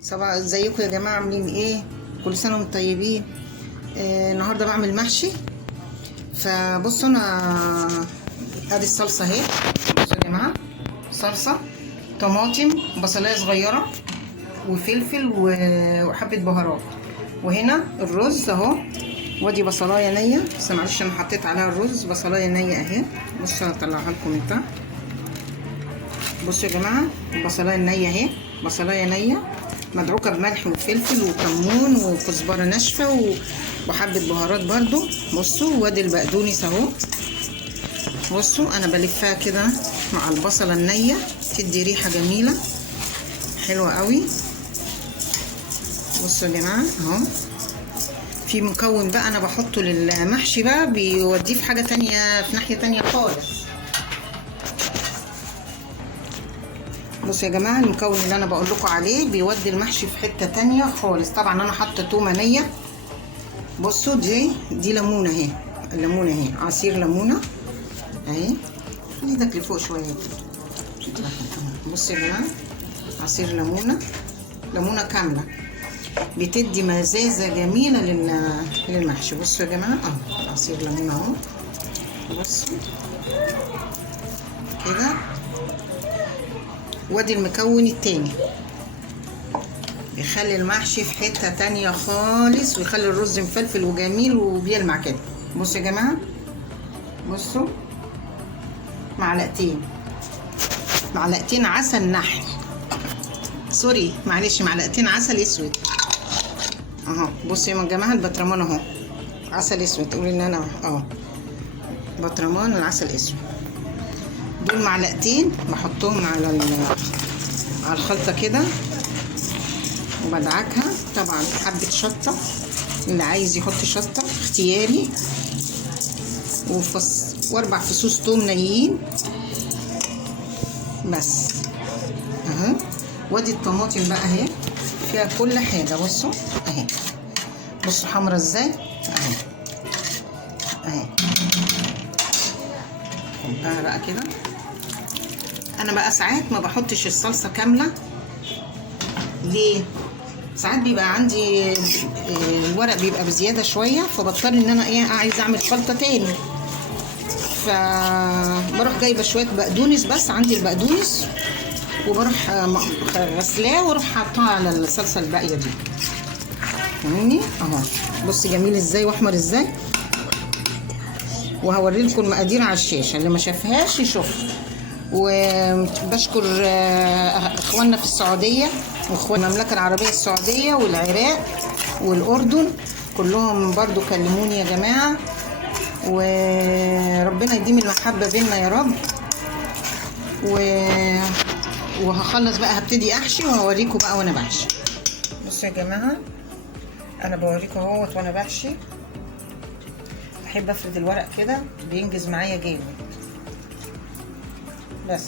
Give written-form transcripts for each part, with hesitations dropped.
صباح ازيكم يا جماعه، عاملين ايه؟ كل سنه وانتم طيبين. النهارده بعمل محشي. فبصوا انا ادي الصلصه اهي. بصوا يا جماعه، صلصه طماطم بصلايه صغيره وفلفل وحبه بهارات، وهنا الرز اهو، وادي بصلايه نيه، بس معلش انا حطيت عليها الرز. بصلايه نيه اهي، بصوا هطلعها لكم من تحت. بصوا يا جماعه، البصلايه النيه اهي، بصلايه نيه مدعوكه بملح وفلفل وكمون وكزبره ناشفه وحبه بهارات برضو. بصوا وادي البقدونس اهو. بصوا انا بلفها كده مع البصله النيه، تدي ريحه جميله حلوه قوي. بصوا يا جماعه اهو. في مكون بقى انا بحطه للمحشي بقى، بيوديه في حاجه تانية، في ناحيه تانية خالص. بصوا يا جماعه، المكون اللي انا بقول لكم عليه بيودي المحشي في حته تانية خالص. طبعا انا حاطه تومه نيه. بصوا دي ليمونه اهي، الليمونه اهي، عصير ليمونه اهي. خلي ايدك لفوق شويه كده. بصوا يا جماعه، عصير ليمونه كامله بتدي مزازه جميله للمحشي. بصوا يا جماعه اهو، عصير ليمونه اهو. بصوا كده. وادي المكون التاني بيخلي المحشي في حتة تانية خالص، ويخلي الرز مفلفل وجميل وبيلمع كده. بصوا يا جماعة، بصوا معلقتين عسل نحل، سوري معلش، معلقتين عسل اسود اهو. بصوا يا جماعة، البطرمان اهو عسل اسود، تقولي ان انا اهو بطرمان العسل اسود. دول معلقتين بحطهم على الخلطة كده وبدعكها. طبعا حبة شطة، اللي عايز يحط شطة اختياري، واربع فصوص توم نيين بس اهو. وادي الطماطم بقى اهي، فيها كل حاجة. بصوا اهي، بصوا حمرا ازاي اهي اهي. حطها بقى كده. انا بقى ساعات ما بحطش الصلصة كاملة. ليه؟ ساعات بيبقى عندي الورق بيبقى بزياده شويه، فبضطر ان انا عايزه اعمل خلطه تاني، فبروح جايبه شويه بقدونس. بس عندي البقدونس، وبروح غسلاه واروح حاطاه على الصلصه الباقيه دي. فاهمني اهو. بص جميل ازاي واحمر ازاي. وهوري لكم المقادير على الشاشه، اللي ما شافهاش يشوفها. وبشكر اخواننا في السعوديه، واخوان المملكه العربيه السعوديه والعراق والاردن، كلهم برضو كلموني يا جماعه. وربنا يديم المحبه بينا يا رب. وهخلص بقى، هبتدي احشي وهوريكم بقى وانا بحشي. بصوا يا جماعه، انا بوريكم اهوت وانا بحشي. بحب افرد الورق كده، بينجز معايا جامد. بس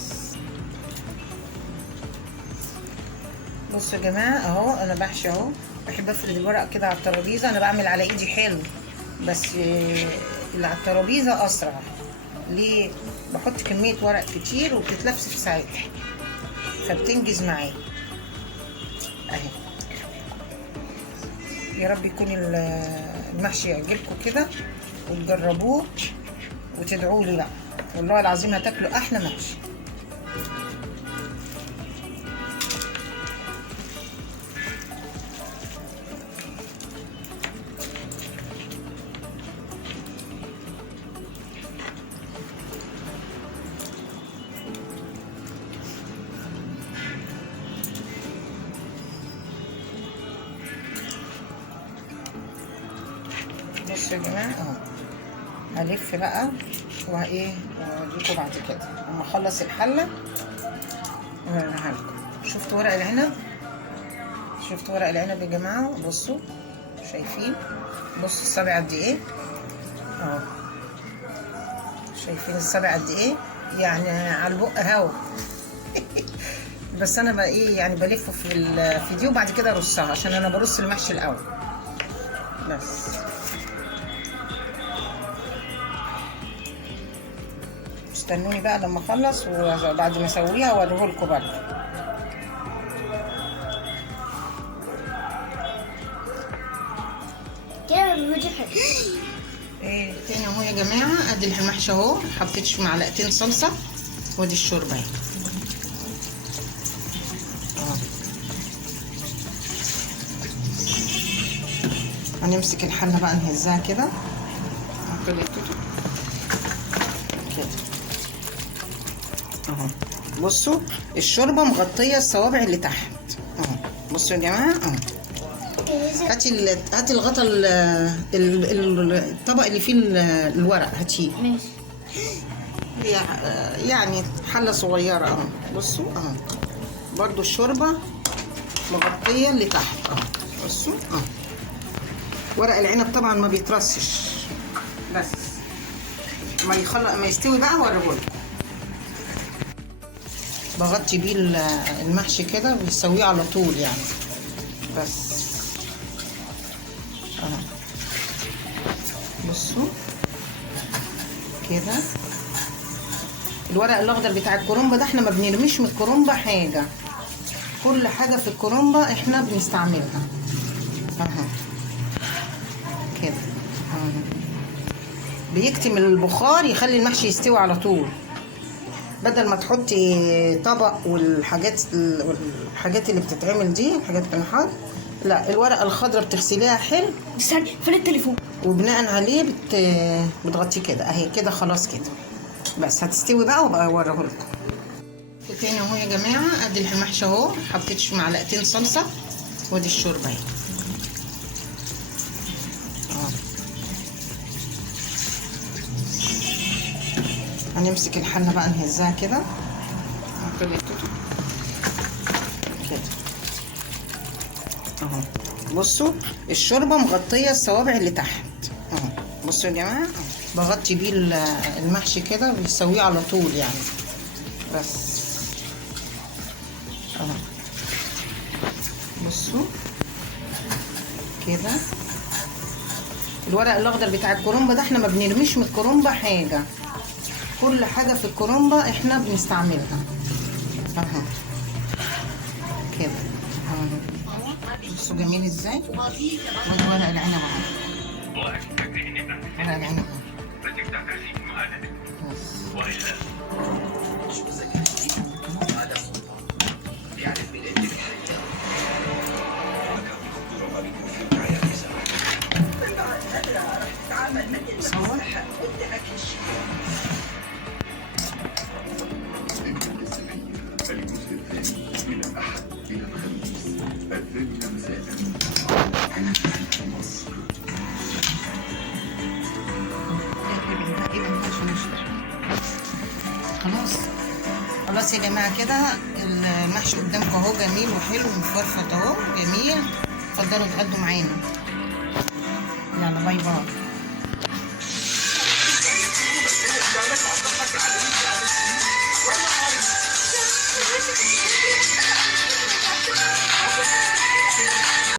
بصوا يا جماعه اهو، انا بحشي اهو. بحب افرد الورق كده على الترابيزه. انا بعمل على ايدي حلو، بس اللي على الترابيزه اسرع. ليه؟ بحط كميه ورق كتير وبتتلفس في ساعتها، فبتنجز معايا اهي. يا رب يكون المحشي يعجبكم كده وتجربوه وتدعوا لي بقى، والله العظيم هتاكلوا احلى محشي. بصوا يا جماعه اهو، هلف بقى واوريكم بعد كده لما اخلص الحله اوريها لكم. شفتوا ورق العنب؟ شفتوا ورق العنب يا جماعه؟ بصوا شايفين؟ بصوا السبع قد ايه اهو. شايفين السبع قد ايه؟ يعني على البق اهو. بس انا بقى يعني بلفه في دي، وبعد كده ارصها، عشان انا برص المحشي الاول بس. استنوني بقى لما اخلص، وبعد ما اسويها اوريهولكم برضه. كده الفيديو حلو. تاني اهو يا جماعه، ادي المحشي اهو، حطيت معلقتين صلصه وادي الشوربه اهي. هنمسك الحله بقى نهزها كده كده اهو. بصوا الشوربه مغطيه الصوابع اللي تحت اهو. بصوا يا جماعه اهو. هاتي الغطا الطبق اللي فيه الورق هاتيه. ماشي. يعني حله صغيره اهو. بصوا اهو، برضو الشوربه مغطيه اللي تحت اهو. بصوا اهو. ورق العنب طبعا ما بيترصش، بس ما يستوي بقى اوريهولكم. بغطي بيه المحشي كده بيسويه على طول يعني. بس اهو. بصوا كده. الورق الاخضر بتاع الكرنبه ده احنا ما بنرميش من الكرنبه حاجه، كل حاجه في الكرنبه احنا بنستعملها اهو كده اهو. بيكتم البخار يخلي المحشي يستوي على طول، بدل ما تحطي طبق والحاجات اللي بتتعمل دي الحاجات الحار. لا، الورقه الخضراء بتغسليها حلو. استني فين التليفون؟ وبناء عليه بتغطيه كده اهي كده خلاص كده. بس هتستوي بقى وابقى اوريهولكم. تاني اهو يا جماعه، ادي المحشي اهو، حطيت معلقتين صلصه وادي الشوربه اهي. هنمسك الحله بقى نهزها كده كده اهو. بصوا الشوربه مغطيه الصوابع اللي تحت اهو. بصوا يا جماعه اهو. بغطي بيه المحشي كده بيسويه على طول يعني. بس اهو. بصوا كده. الورق الاخضر بتاع الكرنبه ده احنا ما بنرميش من الكرنبه حاجه، كل حاجه في الكرنبه احنا بنستعملها اهو كده اهو. بصوا جميل ازاي. ورق العنب اهو. ورق العنب اهو. خلاص يا جماعه كده المحشي قدامكم اهو، جميل وحلو ومفرفط اهو جميل. اتفضلوا اتغدوا معانا. يلا باي باي.